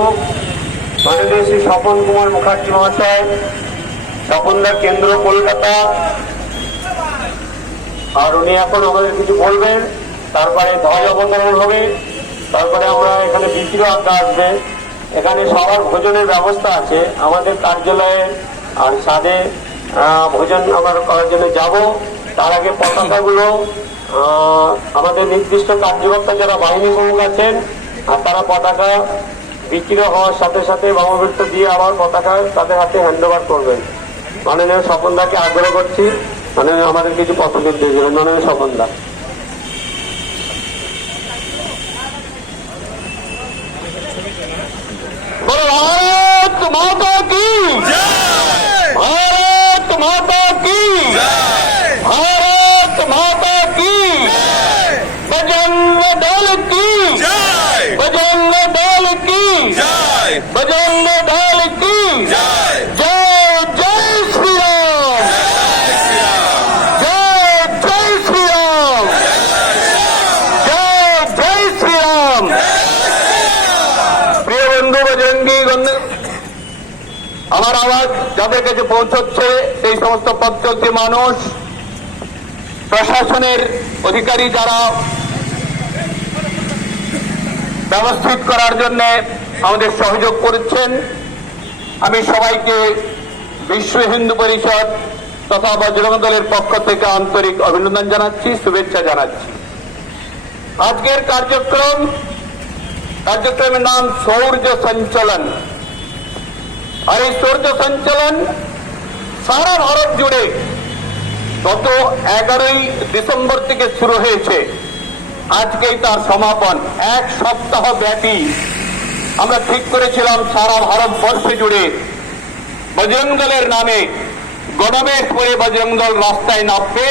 প্রমুখ মাননীয় শ্রী স্বপন কুমার মুখার্জি মহাশয় স্বপনদার কেন্দ্র কলকাতা। আর উনি এখন আমাদের কিছু বলবেন তারপরে ধ্বজ অবতরণ হবে তারপরে আমরা এখানে বিক্রি আড্ডা আসবে। এখানে সবার ভোজনের ব্যবস্থা আছে আমাদের কার্যালয়ে আর আহ, ভোজন আমরা করার জন্য যাব। তার আগে পতাকাগুলো আমাদের নির্দিষ্ট কার্যকর্তা যারা বাহিনী প্রমুখ আছেন আর তারা পতাকা বিক্রি হওয়ার সাথে সাথে বামবৃত্ত দিয়ে আবার পতাকা তাদের হাতে হ্যান্ড ওভার করবেন মাননীয় স্বপনদাকে আগ্রহ করছি মানে আমাদের কিছু পছন্দের দিয়ে দেবেন মাননীয় স্বপনদা भारत माता की भारत माता की আমার আওয়াজ যাদের কাছে পৌঁছচ্ছে সেই সমস্ত পথচলতি মানুষ প্রশাসনের অধিকারী যারা ব্যবস্থিত করার জন্যে আমাদের সহযোগ করেছেন। আমি সবাইকে বিশ্ব হিন্দু পরিষদ তথা বজরং দলের পক্ষ থেকে আন্তরিক অভিনন্দন জানাচ্ছি, শুভেচ্ছা জানাচ্ছি। আজকের কার্যক্রম, কার্যক্রমের নাম সৌর্য সঞ্চালন। আর এই সৌর্য সঞ্চালন সারা ভারত জুড়ে গত এগারোই ডিসেম্বর থেকে শুরু হয়েছে। আজকেই তার সমাপন। এক সপ্তাহ ব্যাপী আমরা ঠিক করেছিলাম সারা ভারতবর্ষ জুড়ে। বজরং দলের নামে গণবেশ করে বজরং দল রাস্তায় নামবে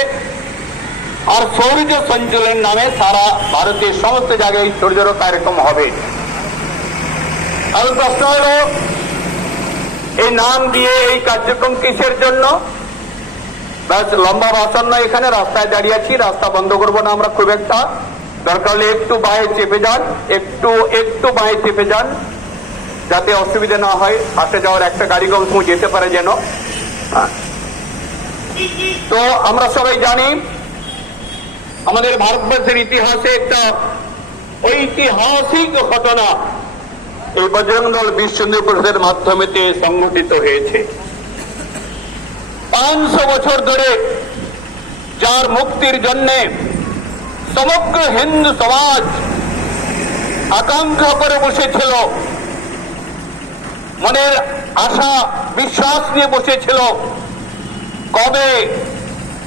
আর সৌর্য সঞ্চালন নামে সারা ভারতের সমস্ত জায়গায় এই সৌর্য কার্যক্রম হবে। আর প্রশ্ন হল, এই নাম দিয়ে এই কার্যক্রম কিসের জন্য? ব্যাস, লম্বা ভাষণ নয় এখানে, রাস্তায় দাঁড়িয়ে আছি, রাস্তা বন্ধ করব না আমরা খুব একটা। দরকার হলে একটু বাঁয়ে চেপে যান, একটু একটু বাঁয়ে চেপে যান, যাতে অসুবিধা না হয়। আসে যাওয়ার একটা গাড়ি গল্প যেতে পারে যেন। হ্যাঁ। তো আমরা সবাই জানি, আমাদের ভারতবর্ষের ইতিহাসে একটা ঐতিহাসিক ঘটনা এই বজরং দল বিশ্ব হিন্দু পরিষদের মাধ্যমে সংগঠিত হয়েছে। পাঁচশো বছর ধরে যার মুক্তির জন্য সমগ্র হিন্দু সমাজ আকাঙ্ক্ষা করে বসেছিল মনের আশা, বিশ্বাস নিয়ে বসেছিল কবে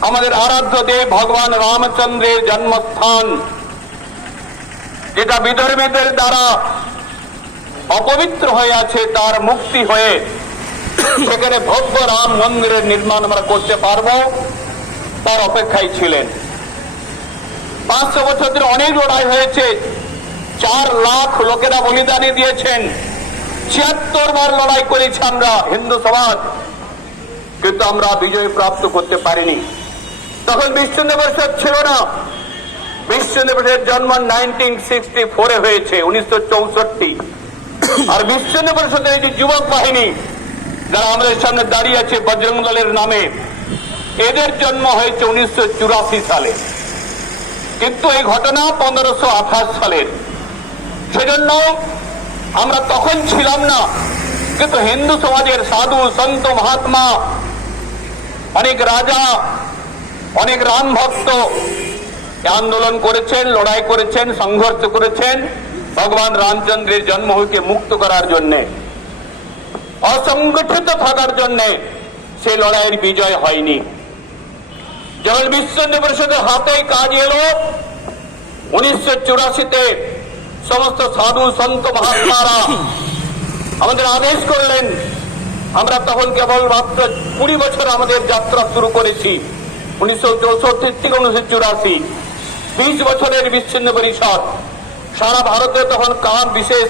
আমাদের আরাধ্য দেব ভগবান রামচন্দ্রের জন্মস্থান, যেটা বিধর্মীদের দ্বারা অপবিত্র হয়ে আছে, তার মুক্তি হয়ে সেখানে ভব্য রাম মন্দিরের নির্মাণ আমরা করতে পারব, তার অপেক্ষায় ছিলেন। পাঁচশো বছর ধরে অনেক লড়াই হয়েছে। চার লাখ লোকেরা বলিদানে দিয়েছেন। ছিয়াত্তর বার লড়াই করেছি আমরা হিন্দু সমাজ। কিন্তু আমরা বিজয় প্রাপ্ত করতে পারিনি। তখন বিশ্ব পরিষদ ছিল না। বিশ্ব পরিষদের জন্ম নাইনটিন সিক্সটি ফোরে হয়েছে, উনিশশো চৌষট্টি। আর বিশ্ব পরিষদের এই যে যুবক বাহিনী, যারা আমাদের সামনে দাঁড়িয়ে আছে বজরং দলের নামে, এদের জন্ম হয়েছে উনিশশো চুরাশি সালে। কিন্তু এই ঘটনা পনেরোশো আঠাশ সালের। সেজন্য আমরা তখন ছিলাম না, কিন্তু হিন্দু সমাজের সাধু, সন্ত, মহাত্মা, অনেক রাজা, অনেক রাম ভক্ত আন্দোলন করেছেন, লড়াই করেছেন, সংঘর্ষ করেছেন, ভগবান রামচন্দ্রের জন্মভূমিকে মুক্ত করার জন্যে, অসংগঠিত থাকার জন্যে সেই লড়াইয়ের বিজয় হয়নি। যখন বিশ্ব হিন্দু পরিষদের হাতে কাজ এলো। উনিশশো চুরাশিতে সমস্ত সাধু সন্ত মহাত্মারা আমাদের আদেশ করলেন, আমরা তখন কেবল মাত্র কুড়ি বছর আমাদের যাত্রা শুরু করেছি। উনিশশো চৌষট্টি থেকে উনিশশো চুরাশি, বিশ বছরের বিচ্ছিন্ন পরিষদ। সারা ভারতে তখন কাম বিশেষ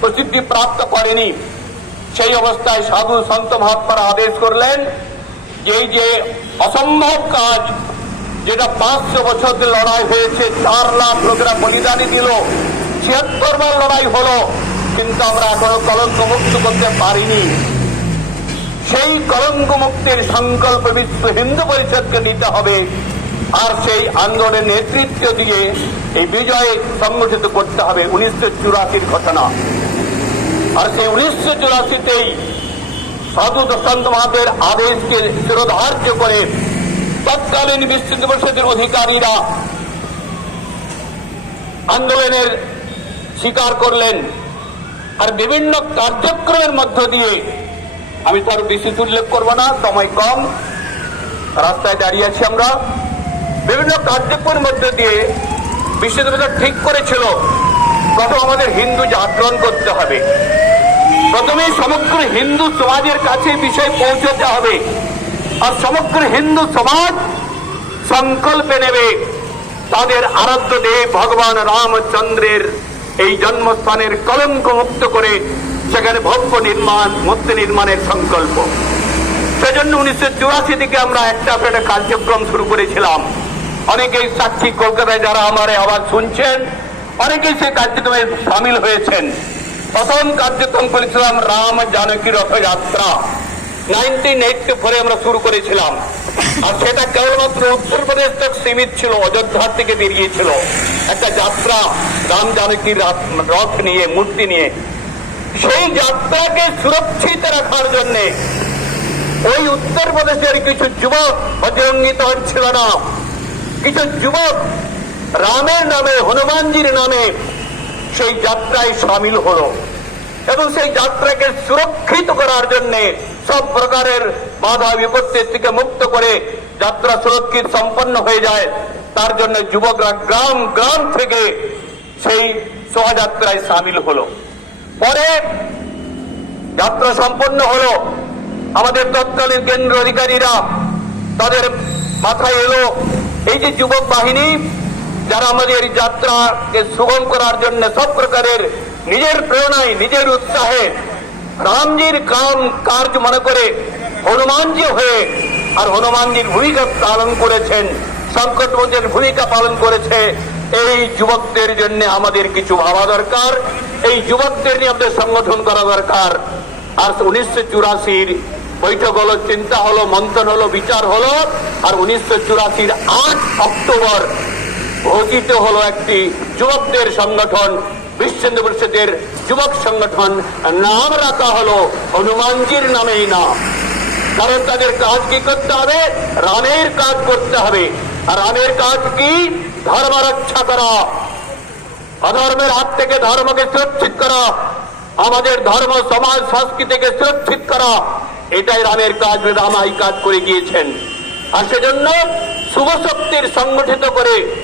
প্রসিদ্ধি প্রাপ্ত করেনি। সেই অবস্থায় সাধু সন্ত মহাত্মারা আদেশ করলেন এই যে অসম্ভব কাজ যেটা পাঁচশো বছর লড়াই হয়েছে, চার লাখ লোকেরা বলিদানি দিল, ছিয়াত্তর বার লড়াই হলো, কিন্তু আমরা এখনও কলঙ্ক মুক্ত করতে পারিনি। সেই কলঙ্ক মুক্তির সংকল্প বিশ্ব হিন্দু পরিষদকে নিতে হবে, আর সেই আন্দোলনের নেতৃত্ব দিয়ে এই বিজয় সংগঠিত করতে হবে। উনিশশো চুরাশির ঘটনা। আর সেই উনিশশো চুরাশিতেই সাধু দশান্ত আদেশকে শিরোধার্য করে তৎকালীন বিশ্ব পরিষদের অধিকারীরা আন্দোলনের স্বীকার করলেন আর বিভিন্ন কার্যক্রমের মধ্য দিয়ে আমি তার বিশেষ উল্লেখ করব না, সময় কম। রাস্তায় দাঁড়িয়ে আছি আমরা। বিভিন্ন কার্যক্রমের মধ্য দিয়ে বিশ্ববিদ্যালয় ঠিক করেছিল। প্রথম আমাদের হিন্দু জাগরণ করতে হবে। প্রথমে সমগ্র হিন্দু সমাজের কাছে বিষয় পৌঁছতে হবে। আর সমগ্র হিন্দু সমাজ সংকল্পে নেবে তাদের আরাধ্য দেব ভগবান রামচন্দ্রের এই জন্মস্থানের কলঙ্ক মুক্ত করে সেখানে ভব্য নির্মাণ, মূর্তি নির্মাণের সংকল্প। সেজন্য উনিশশো চুরাশি থেকে আমরা একটা একটা কার্যক্রম শুরু করেছিলাম। অনেকেই সাক্ষী কলকাতায় যারা আমার আওয়াজ শুনছেন, অনেকেই সেই কার্যক্রমে সামিল হয়েছেন। প্রথম কার্যক্রম করেছিলাম রাম জানকী রথযাত্রা। নাইনটিন এইটটি ফোরে আমরা শুরু করেছিলাম। আর সেটা কেবলমাত্র উত্তরপ্রদেশ তক সীমিত ছিল, অযোধ্যার থেকে বেরিয়েছিল একটা যাত্রা রাম জানকীর রথ নিয়ে, মূর্তি নিয়ে। সেই যাত্রাকে সুরক্ষিত রাখার জন্যে ওই উত্তরপ্রদেশের কিছু যুবক বজরঙ্গিত হচ্ছিল না। কিছু যুবক রামের নামে, হনুমানজির নামে সেই যাত্রায় সামিল হলো। এবং সেই যাত্রাকে সুরক্ষিত করার জন্য সব প্রকারের বাধা বিপত্তির থেকে মুক্ত করে যাত্রা সুরক্ষিত সম্পন্ন হয়ে যায়। তার জন্য যুবকরা গ্রাম গ্রাম থেকে সেই শোভাযাত্রায় সামিল হলো। পরে যাত্রা সম্পন্ন হলো। আমাদের তৎকালীন কেন্দ্র অধিকারীরা তাদের মাথায় এলো। এই যে যুবক বাহিনী যারা আমাদের যাত্রাকে সুগম করার জন্য সব প্রকারের নিজের প্রেরণায়, নিজের উৎসাহে রামজির কাম কার্য মনে করে হনুমানজি হয়ে আর হনুমানজির ভূমিকা পালন করেছেন, সংকট মঞ্চের ভূমিকা পালন করেছে, এই যুবকদের জন্য আমাদের কিছু ভাবা দরকার, এই যুবকদের নিয়ে আমাদের সংগঠন করা দরকার। আর উনিশশো চুরাশির বৈঠক হলো, চিন্তা হলো, মন্থন হলো, বিচার হলো, আর উনিশশো চুরাশির আট অক্টোবর ঘোষিত হলো একটি যুবকদের সংগঠন বিশ্ব হিন্দু পরিষদের যুবক সংগঠন। নাম রাখা হলো হনুমানজির নামেই নাম কারণ তাদের কাজ কি করতে হবে? রামের কাজ করতে হবে। আর রামের কাজ কি? ধর্ম রক্ষা করা। অধর্মের হাত থেকে ধর্মকে সুরক্ষিত করা। আমাদের ধর্ম, সমাজ, সংস্কৃতিকে সুরক্ষিত করা। এটাই রামের কাজ রাম এই কাজ করে গিয়েছেন। আর সেজন্য শুভ শক্তির সংগঠিত করে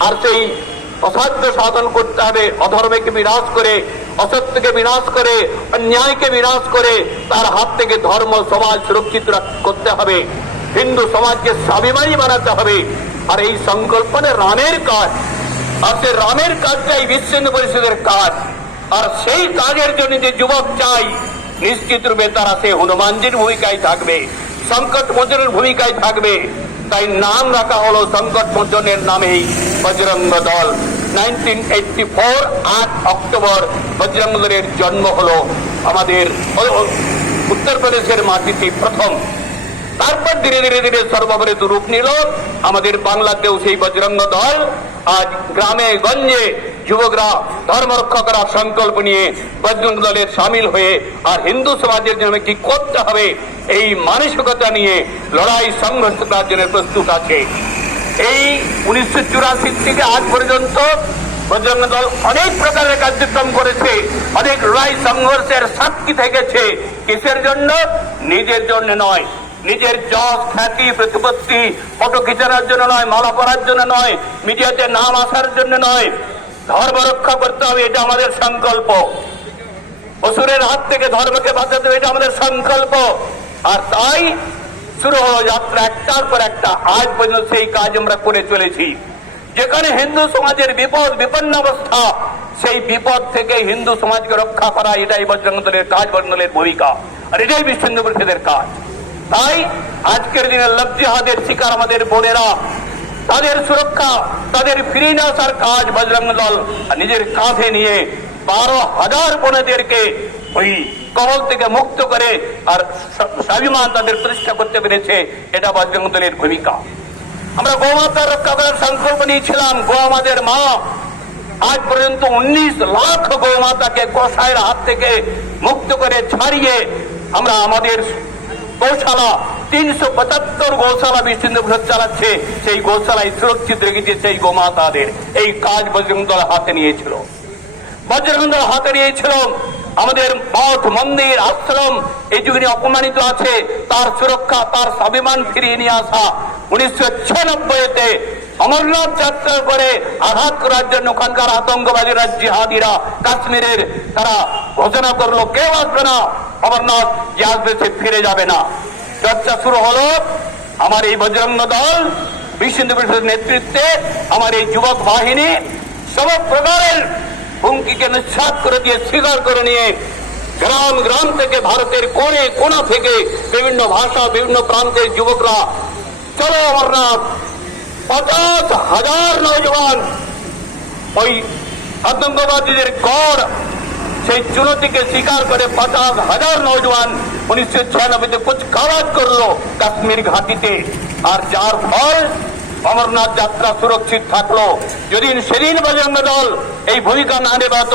আর সেই অসাধ্য সাধন করতে হবে। অধর্মকে বিনাশ করে, অসত্যকে বিনাশ করে, অন্যায়কে বিনাশ করে, তার হাত থেকে ধর্ম, সমাজ সুরক্ষিত করতে হবে। হিন্দু সমাজকে স্বাভিমানী বানাতে হবে। আর এই সংকল্পনে রামের কাজ। আর সে রামের কাজটাই বিশ্ব হিন্দু পরিষদের কাজ। আর সেই কাজের জন্য যে যুবক চাই, নিশ্চিত রূপে তারা সে হনুমানজির ভূমিকায় থাকবে, সংকট মোচনের ভূমিকায় থাকবে। তাই নাম রাখা হলো সংকট মোচনের নামেই Bajrang Dal. Nineteen eighty four আট অক্টোবর বজরঙ্গ দলের জন্ম হলো আমাদের উত্তরপ্রদেশের মাটিতে প্রথম। তারপর ধীরে ধীরে ধীরে সর্বভারত রূপ নিল আমাদের বাংলাতেও সেই বজরঙ্গ দল। আজ গ্রামে গঞ্জে যুবকরা ধর্ম রক্ষা করার সংকল্প নিয়ে বজরঙ্গ দলের সামিল হয়ে আর হিন্দু সমাজের জন্য কি করতে হবে এই মানসিকতা নিয়ে লড়াই সংঘর্ষ করার জন্য প্রস্তুত আছে। এই উনিশশো চুরাশি থেকে আজ পর্যন্ত বজরঙ্গ দল অনেক প্রকারের কার্যক্রম করেছে, অনেক লড়াই সংঘর্ষের সাক্ষী থেকেছে। কিসের জন্য? নিজের জন্য নয়। নিজের যশ, খ্যাতি, প্রতিপত্তি, ফটো খিচানোর জন্য নয়, মালা পরার জন্য নয়, মিডিয়াতে নাম আসার জন্য নয়। ধর্ম রক্ষা করতে হবে, এটা আমাদের সংকল্প। অসুরের হাত থেকে ধর্মকে বাঁচাতে হবে, এটা আমাদের সংকল্প। আর তাই শুরু হলো যাত্রা একটার পর একটা। আজ পর্যন্ত সেই কাজ আমরা করে চলেছি। যেখানে হিন্দু সমাজের বিপদ, বিপন্ন অবস্থা, সেই বিপদ থেকে হিন্দু সমাজকে রক্ষা করা, এটাই বজরঙ্গ দলের কাজ বজরঙ্গ দলের ভূমিকা। আর এটাই বিশ্ব হিন্দু পরিষদের কাজ। তাই আজকের দিনে লব্ধি হাতের শিকার আমাদের বোনেরা তাদের সুরক্ষা, তাদের ফিরে নিয়ে আসার কাজ বজরঙ্গ দল নিজের কাঁধে নিয়ে বারো হাজার বোনেদেরকে ওই কবল থেকে মুক্ত করে আর স্বাভিমান তাদের প্রতিষ্ঠা করতে পেরেছে। এটা বজরং দলের ভূমিকা। আমরা গোমাতা রক্ষা করার সংকল্প নিয়েছিলাম। গো আমাদের মা আজ পর্যন্ত উনিশ লাখ গোমাতাকে কষায়ের হাত থেকে মুক্ত করে ছাড়িয়ে আমরা আমাদের গৌশালা, তিনশো পঁচাত্তর গৌশালা বিচ্ছিন্ন চালাচ্ছে সেই গৌশালায় সুরক্ষিত রেখেছে সেই গোমাতাদের। এই কাজ বজরং দল হাতে নিয়েছিল। বজ্রং দল হাতে নিয়েছিল আমাদের মঠ, মন্দির, আশ্রম। এই যুগে অপমানিত আছে। তার সুরক্ষা, তার স্বাভিমান ফিরিয়ে নিয়ে আসা উনিশশো ছিয়ানব্বইতে অমরনাথ যাত্রা করে আঘাত করার জন্য ওখানকার আতঙ্কবাদীরা জিহাদিরা কাশ্মীরের তারা ঘোষণা করল, কেউ আসবে না অমরনাথ যে আসবে সে ফিরে যাবে না। চর্চা শুরু হলো, আমার এই বজরঙ্গ দল বিষ্ণু পরিষদের নেতৃত্বে আমার এই যুবক বাহিনী সব প্রকারের হুমকিকে নিঃশ্বাস করে দিয়ে স্বীকার করে নিয়ে গ্রাম গ্রাম থেকে ভারতের কোণে কোণা থেকে বিভিন্ন ভাষা, বিভিন্ন প্রান্তের যুবকরা, চলো অমরনাথ পঞ্চাশ হাজার নৌজওয়ান, ওই আতঙ্কবাদীদের গড় সেই চুনতিকে স্বীকার করে পঞ্চাশ হাজার নৌজওয়ান উনিশশো ছিয়ানব্বইতে কুচকাওয়াজ করল কাশ্মীর ঘাটিতে। আর যার ফল? অমরনাথ যাত্রা সুরক্ষিত থাকল। যদি সেদিন বজরঙ্গ দল এই ভূমিকা না নেবাত,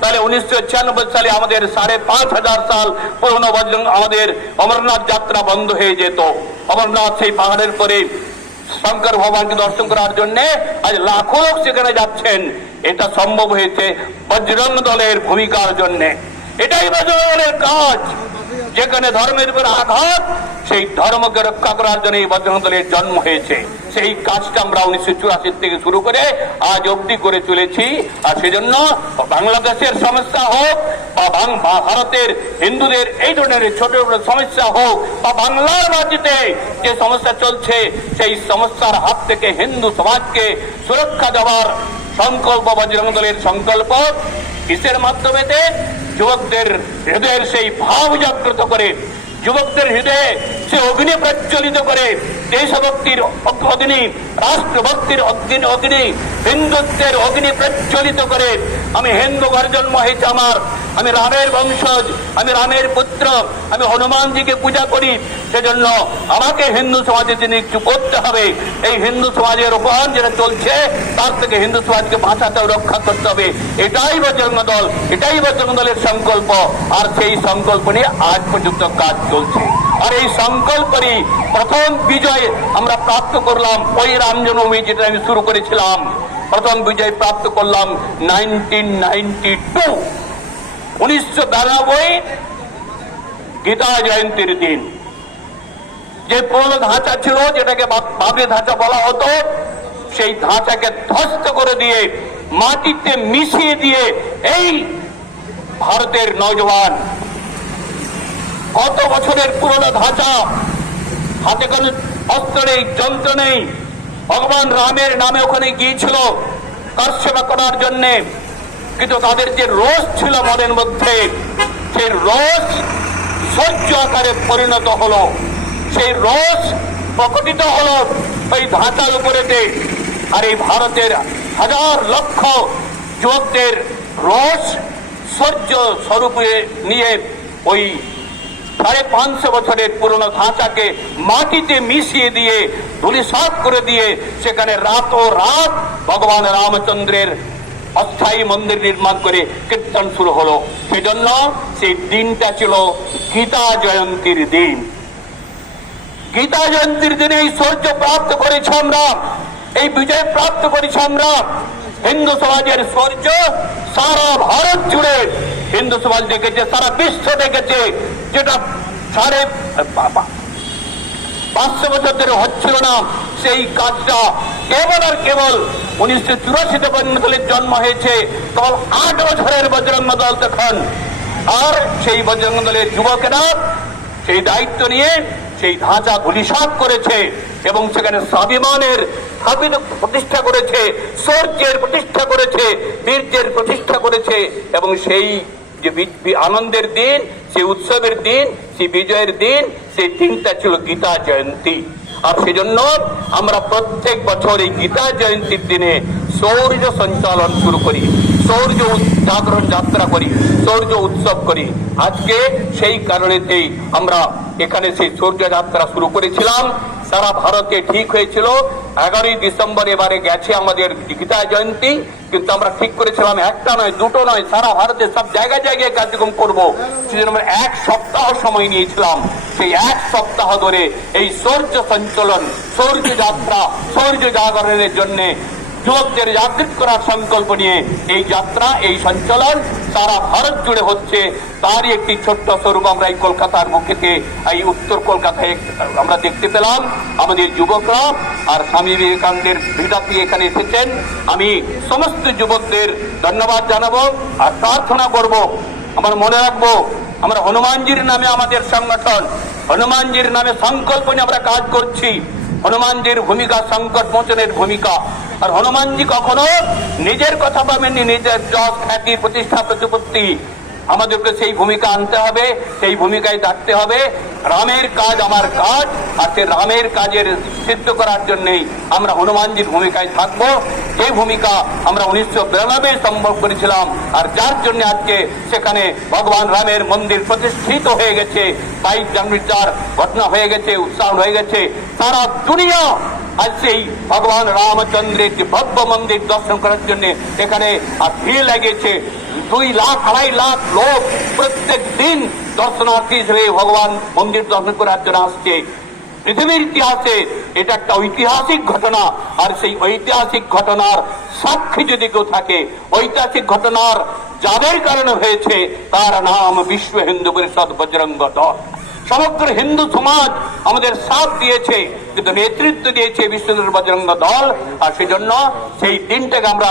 তাহলে উনিশশো ছিয়ানব্বই সালে আমাদের সাড়ে পাঁচ হাজার সাল পুরনো বজরঙ্গ আমাদের অমরনাথ যাত্রা বন্ধ হয়ে যেত। অমরনাথ সেই পাহাড়ের পরে শঙ্কর ভগবানকে দর্শন করার জন্য আজ লাখো লোক সেখানে যাচ্ছেন। এটা সম্ভব হয়েছে বজরং দলের ভূমিকার জন্য। এটাই বজরং দলের কাজ। যেখানে ধর্মের উপর আঘাত, সেই ধর্মকে রক্ষা করার জন্য এই বজরং দলের জন্ম হয়েছে। সেই কাজটা আমরা উনিশশো চুরাশি থেকে শুরু করে আজ অবধি করে চলেছি। আর সেজন্য বাংলাদেশের সমস্যা হোক বা ভারতের হিন্দুদের এই ধরনের ছোট ছোট সমস্যা হোক বা বাংলার মাটিতে যে সমস্যা চলছে, সেই সমস্যার হাত থেকে হিন্দু সমাজকে সুরক্ষা দেওয়ার সংকল্প বজরং দলের সংকল্প। কিসের মাধ্যমেতে? যুবকদের হৃদয়ের সেই ভাব জাগ্রত করে যুবকদের হৃদয়ে সে অগ্নি প্রজ্বলিত করে দেশভক্তির অগ্নি রাষ্ট্রভক্তির অগ্নি অগ্নি, হিন্দুত্বের অগ্নি প্রজ্বলিত করে, আমি হিন্দু ঘর জন্ম হয়েছে আমার, আমি রামের বংশজ, আমি রামের পুত্র, আমি হনুমানজিকে পূজা করি। সেজন্য আমাকে হিন্দু জন্য একটু করতে হবে, এই হিন্দু সমাজের উপহার যেটা চলছে, তার থেকে হিন্দু সমাজকে বাঁচাতে রক্ষা করতে হবে। এটাই বজরঙ্গ দল এটাই বজরঙ্গ দলের সংকল্প, আর সেই সংকল্প নিয়ে আজ পর্যন্ত কাজ চলছে। আর এই সংকল্পেরই প্রথম বিজয় আমরা প্রাপ্ত করলাম। ওই রামজন্মভূমি যেটা আমি শুরু করেছিলাম। প্রথম বিজয় প্রাপ্ত করলাম নাইনটিন নাইনটি টু গীতা জয়ন্তীর দিন। যে পুরনো ধাঁচা ছিল, যেটাকে বাবরি ধাঁচা বলা হতো, সেই ধাঁচাকে ধ্বস্ত করে দিয়ে, মাটিতে মিশিয়ে দিয়ে, এই ভারতের নজওয়ান কত বছরের পুরনো ধাঁচা? হাতে কোনো অস্ত্র নেই, যন্ত্র নেই। ভগবান রামের নামে ওখানে গিয়েছিল কার সেবা করার জন্যে। কিন্তু তাদের যে রোষ ছিল মনের মধ্যে, সেই রোষ সহ্য আকারে পরিণত হলো। সেই রোষ প্রকটিত হলো ওই ধাঁচার উপরেতে। আর এই ভারতের হাজার লক্ষ যুবকদের রোষ সহ্য স্বরূপে নিয়ে ওই সাড়ে পাঁচশো বছরের পুরনো ধাঁচাকে মাটিতে মিশিয়ে দিয়ে, ধুলিসাৎ করে দিয়ে সেখানে রাত ও রাত ভগবান রামচন্দ্রের অস্থায়ী মন্দির নির্মাণ করে কীর্তন শুরু হলো। সেজন্য সেই দিনটা ছিল গীতা জয়ন্তীর দিন। গীতা জয়ন্তীর দিনে এই শৌর্য প্রাপ্ত করেছি আমরা, এই বিজয় প্রাপ্ত করেছি আমরা। হিন্দু সমাজের শৌর্য সারা ভারত জুড়ে হিন্দু সমাজ দেখেছে, সারা বিশ্ব দেখেছে, যেটা সাড়ে পাঁচশো বছর ধরে হচ্ছিল না সেই কাজটা। কেবল আর কেবল উনিশশো চুরাশিতে বজরঙ্গ জন্ম হয়েছে কেবল আট বছরের বজরঙ্গ দল তখন। আর সেই বজরঙ্গ দলের যুবকেরা সেই দায়িত্ব নিয়ে সেই ধাঁচা ধুলিসাৎ করেছে এবং সেখানে স্বাভিমানের প্রতিষ্ঠা করেছে শৌর্যের প্রতিষ্ঠা করেছে, বীর্যের প্রতিষ্ঠা করেছে এবং সেই যে আনন্দের দিন সেই উৎসবের দিন সেই বিজয়ের দিন সেই দিনটা ছিল গীতা জয়ন্তী। আর সেজন্য আমরা প্রত্যেক বছর এই গীতা জয়ন্তীর দিনে সৌর্য সঞ্চালন শুরু করি, সৌর্য জাগরণ যাত্রা করি, সৌর্য উৎসব করি। আজকে সেই কারণেতেই আমরা এখানে সেই সূর্য যাত্রা শুরু করেছিলাম। সারা ভারতে ঠিক হয়েছিল। এগারোই ডিসেম্বর এবারে গেছে আমাদের গীতা জয়ন্তী। কিন্তু আমরা ঠিক করেছিলাম একটা নয়, দুটো নয়, সারা ভারতে সব জায়গায় জায়গায় কার্যক্রম করব। সেজন্য এক সপ্তাহ সময় নিয়েছিলাম। সেই এক সপ্তাহ ধরে এই সৌর্য সঞ্চলন সৌর্য যাত্রা সৌর্য জাগরণের জন্য যুবকদের জাগৃত করার সংকল্প নিয়ে এই যাত্রা, এই সঞ্চালন সারা ভারত জুড়ে হচ্ছে। তারই একটি ছোট্ট স্বরূপ আমরা এই কলকাতার মুখেতে এই উত্তর কলকাতায় আমরা দেখতে পেলাম। আমাদের যুবকরা আর স্বামী বিবেকানন্দের বিদাতি এখানে এসেছেন। আমি সমস্ত যুবকদের ধন্যবাদ জানাব আর প্রার্থনা করব। আমার মনে রাখব, আমরা হনুমানজির নামে আমাদের সংগঠন, হনুমানজির নামে সংকল্প নিয়ে আমরা কাজ করছি। হনুমানজির ভূমিকা, সংকট মোচনের ভূমিকা। আর হনুমানজি কখনো নিজের কথা পাবেননি নিজের যশ খ্যাতি, প্রতিষ্ঠা, প্রতিপত্তি আমাদেরকে সেই ভূমিকা আনতে হবে, সেই ভূমিকায় থাকতে হবে। রামের কাজ আমার কাজ, আর সে রামের কাজের সিদ্ধ করার জন্যেই আমরা হনুমানজির ভূমিকায় থাকব। সেই ভূমিকা আমরা উনিশশো বিরানব্বই সম্ভব করেছিলাম, আর যার জন্য আজকে সেখানে ভগবান রামের মন্দির প্রতিষ্ঠিত হয়ে গেছে। বাইশ জানুয়ারি চার ঘটনা হয়ে গেছে উৎসাহ হয়ে গেছে। সারা দুনিয়া আজ সেই ভগবান রামচন্দ্রের যে ভব্য মন্দির দর্শন করার জন্য এখানে ভিড় লেগেছে। দুই লাখ, আড়াই লাখ লোক প্রত্যেক দিন দর্শনার্থী হিসেবে ভগবান মন্দির দর্শন করার জন্য আসছে। পৃথিবীর ইতিহাসে এটা একটা ঐতিহাসিক ঘটনা, আর সেই ঐতিহাসিক ঘটনার সাক্ষী যদি কেউ থাকে, ঐতিহাসিক ঘটনার যাদের কারণে হয়েছে, তার নাম বিশ্ব হিন্দু পরিষদ বজরঙ্গ দল। সমগ্র হিন্দু সমাজ আমাদের সাথ দিয়েছে, কিন্তু নেতৃত্ব দিয়েছে বিশ্ব বজরঙ্গ দল, আর সেজন্য সেই দিনটাকে আমরা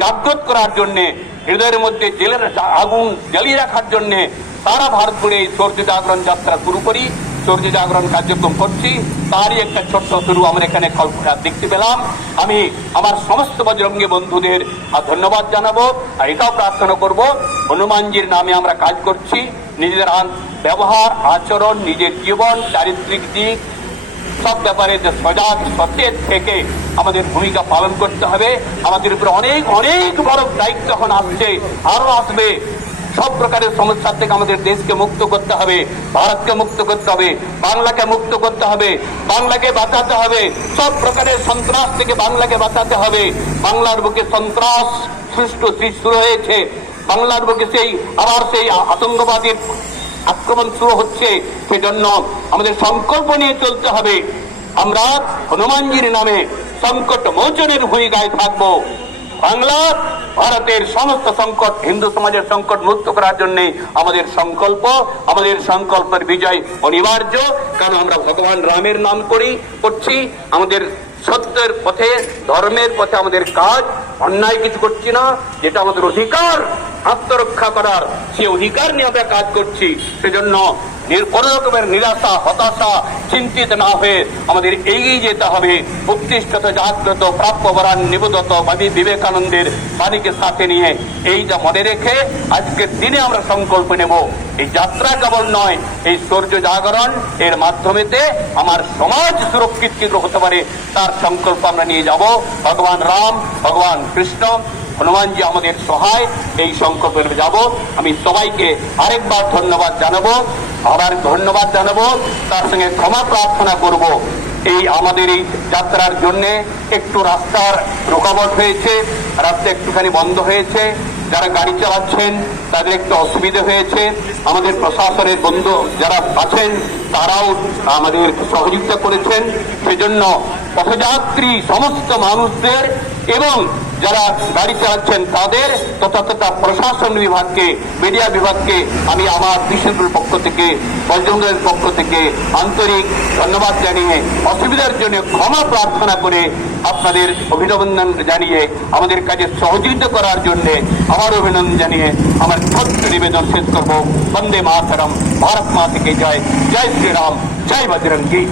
জাগ্রত করার জন্য, হৃদয়ের মধ্যে জেলের আগুন জ্বালিয়ে রাখার জন্যে সারা ভারত জুড়ে এই সূর্য জাগরণ যাত্রা শুরু করি। সূর্য জাগরণ কার্যক্রম করছি। তারই একটা ছোট্ট শুরু আমরা এখানে দেখতে পেলাম। আমি আমার সমস্ত বজরঙ্গী বন্ধুদের ধন্যবাদ জানাব, আর এটাও প্রার্থনা করব, হনুমানজির নামে আমরা কাজ করছি। নিজেদের ব্যবহার, আচরণ, নিজের জীবন, চারিত্রিক দিক, সব ব্যাপারে যে সজাগ, সচেত থেকে আমাদের ভূমিকা পালন করতে হবে। আমাদের উপরে অনেক অনেক বড় দায়িত্ব এখন আসছে, আরও আসবে। সব প্রকারের সমস্যা থেকে আমাদের দেশকে মুক্ত করতে হবে, ভারতকে মুক্ত করতে হবে, বাংলাকে মুক্ত করতে হবে, বাংলাকে বাঁচাতে হবে। সব প্রকারের সন্ত্রাস থেকে বাংলাকে বাঁচাতে হবে। বাংলার বুকে সন্ত্রাস সৃষ্টি শুরু হয়েছে। বাংলার বুকে সেই, আবার সেই আতঙ্কবাদীর আক্রমণ শুরু হচ্ছে সেজন্য আমাদের সংকল্প নিয়ে চলতে হবে। আমরা হনুমানজির নামে সংকট মোচনের ভূমিকায় থাকব। বাংলা ভারতের সমস্ত সংকট, হিন্দু সমাজের সংকট মুক্ত করার জন্য আমাদের সংকল্প, আমাদের সংকল্পের বিজয় অনিবার্য। কারণ আমরা ভগবান রামের নাম করি করছি। আমাদের সত্যের পথে, ধর্মের পথে আমাদের কাজ, অন্যায় কিছু করছি না, যেটা আমাদের অধিকার। আত্মরক্ষা করার সে অধিকার নিয়ে আমরা কাজ করছি। সেজন্য কোনো রকমের নিরাশা, হতাশা চিন্তিত না হয়ে আমাদের এগিয়ে যেতে হবে। প্রতিষ্ঠিত, জাগ্রত, প্রাপ্য বরান নিবেদত বাদী বিবেকানন্দের বাণীকে সাথে নিয়ে এইটা মনে রেখে আজকের দিনে আমরা সংকল্প নেব। এই যাত্রা কেবল নয়, এই সূর্য জাগরণ এর মাধ্যমেতে আমার সমাজ সুরক্ষিত হতে পারে। তার সংকল্প আমরা নিয়ে যাব। ভগবান রাম, ভগবান কৃষ্ণ হনুমানজি আমাদের সহায়, এই সংকল্পে যাব। আমি সবাইকে আরেকবার ধন্যবাদ জানাব, আবার ধন্যবাদ জানাব, তার সঙ্গে ক্ষমা প্রার্থনা করব। এই আমাদের এই যাত্রার জন্য একটু রাস্তার রোকাবট হয়েছে, রাস্তা একটুখানি বন্ধ হয়েছে। যারা গাড়ি চালাচ্ছেন, তাদের একটু অসুবিধা হয়েছে। আমাদের প্রশাসনের বন্ধু যারা আছেন, তারাও আমাদের সহযোগিতা করেছেন। সেজন্য পথযাত্রী সমস্ত মানুষদের এবং যারা গাড়ি চালাচ্ছেন তাদের তথা তথা প্রশাসন বিভাগকে মিডিয়া বিভাগকে আমি আমার বিষ্ণুপুর পক্ষ থেকে বজরঙ্গের পক্ষ থেকে আন্তরিক ধন্যবাদ জানিয়ে, অসুবিধার জন্য ক্ষমা প্রার্থনা করে আপনাদের অভিনন্দন জানিয়ে, আমাদের কাজে সহযোগিতা করার জন্য আমার অভিনন্দন জানিয়ে আমার ছোট্ট নিবেদন শেষ করব। বন্দে মাতরম। ভারত মা থেকে জয়। জয় শ্রীরাম। জয় বজরঙ্গী।